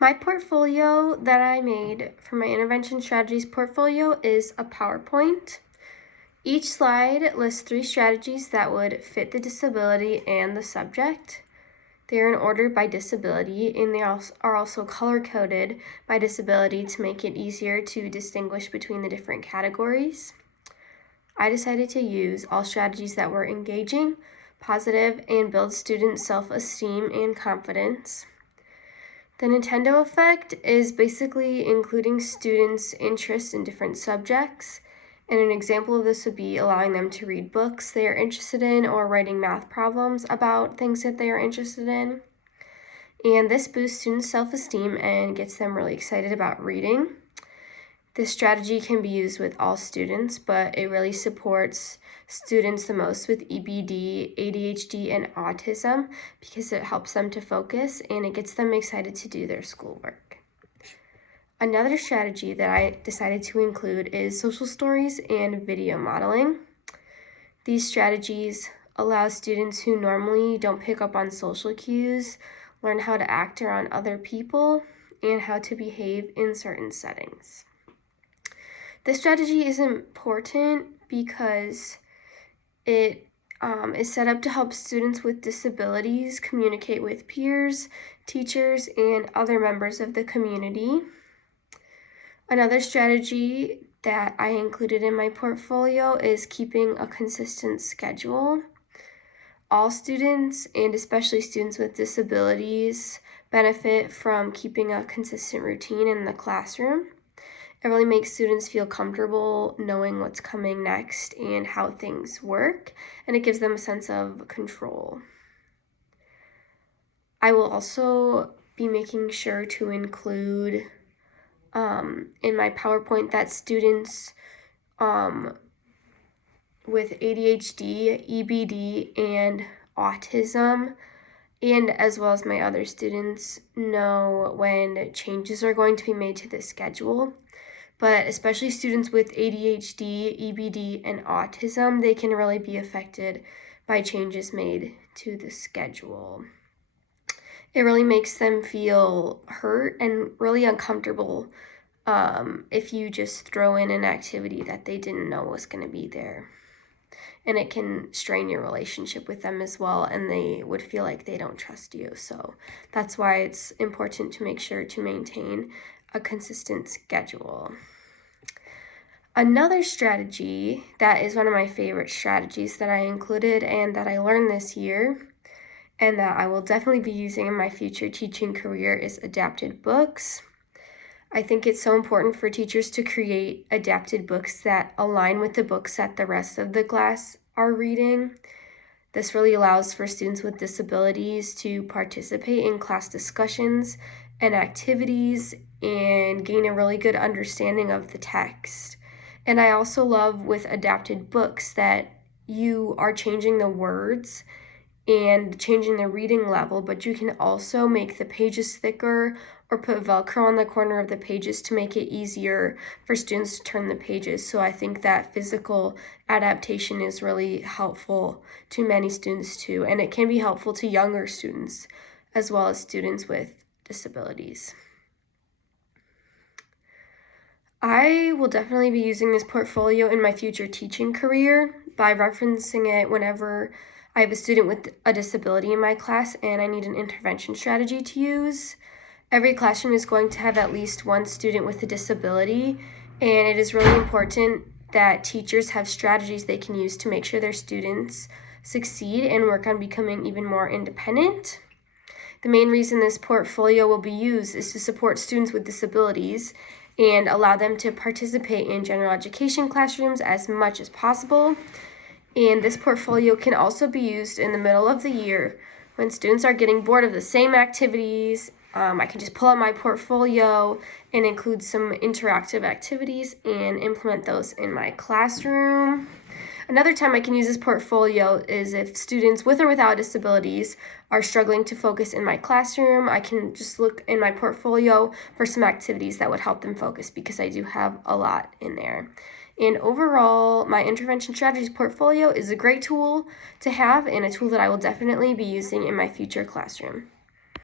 My portfolio that I made for my intervention strategies portfolio is a PowerPoint. Each slide lists 3 strategies that would fit the disability and the subject. They are in order by disability, and they are also color-coded by disability to make it easier to distinguish between the different categories. I decided to use all strategies that were engaging, positive, and build students' self-esteem and confidence. The Nintendo effect is basically including students' interests in different subjects, and an example of this would be allowing them to read books they are interested in or writing math problems about things that they are interested in. And this boosts students' self-esteem and gets them really excited about reading. This strategy can be used with all students, but it really supports students the most with EBD, ADHD, and autism because it helps them to focus and it gets them excited to do their schoolwork. Another strategy that I decided to include is social stories and video modeling. These strategies allow students who normally don't pick up on social cues learn how to act around other people and how to behave in certain settings. This strategy is important because it is set up to help students with disabilities communicate with peers, teachers, and other members of the community. Another strategy that I included in my portfolio is keeping a consistent schedule. All students, and especially students with disabilities, benefit from keeping a consistent routine in the classroom. It really makes students feel comfortable knowing what's coming next and how things work, and it gives them a sense of control. I will also be making sure to include in my PowerPoint that students with ADHD, EBD, and autism, and as well as my other students, know when changes are going to be made to the schedule. But especially students with ADHD, EBD, and autism, they can really be affected by changes made to the schedule. It really makes them feel hurt and really uncomfortable if you just throw in an activity that they didn't know was going to be there. And it can strain your relationship with them as well, and they would feel like they don't trust you. So that's why it's important to make sure to maintain a consistent schedule. Another strategy that is one of my favorite strategies that I included and that I learned this year and that I will definitely be using in my future teaching career is adapted books. I think it's so important for teachers to create adapted books that align with the books that the rest of the class are reading. This really allows for students with disabilities to participate in class discussions and activities and gain a really good understanding of the text. And I also love with adapted books that you are changing the words and changing the reading level, but you can also make the pages thicker or put Velcro on the corner of the pages to make it easier for students to turn the pages. So I think that physical adaptation is really helpful to many students too, and it can be helpful to younger students as well as students with disabilities. I will definitely be using this portfolio in my future teaching career by referencing it whenever I have a student with a disability in my class and I need an intervention strategy to use. Every classroom is going to have at least one student with a disability, and it is really important that teachers have strategies they can use to make sure their students succeed and work on becoming even more independent. The main reason this portfolio will be used is to support students with disabilities and allow them to participate in general education classrooms as much as possible. And this portfolio can also be used in the middle of the year when students are getting bored of the same activities. I can just pull out my portfolio and include some interactive activities and implement those in my classroom. Another time I can use this portfolio is if students with or without disabilities are struggling to focus in my classroom. I can just look in my portfolio for some activities that would help them focus because I do have a lot in there. And overall, my intervention strategies portfolio is a great tool to have and a tool that I will definitely be using in my future classroom.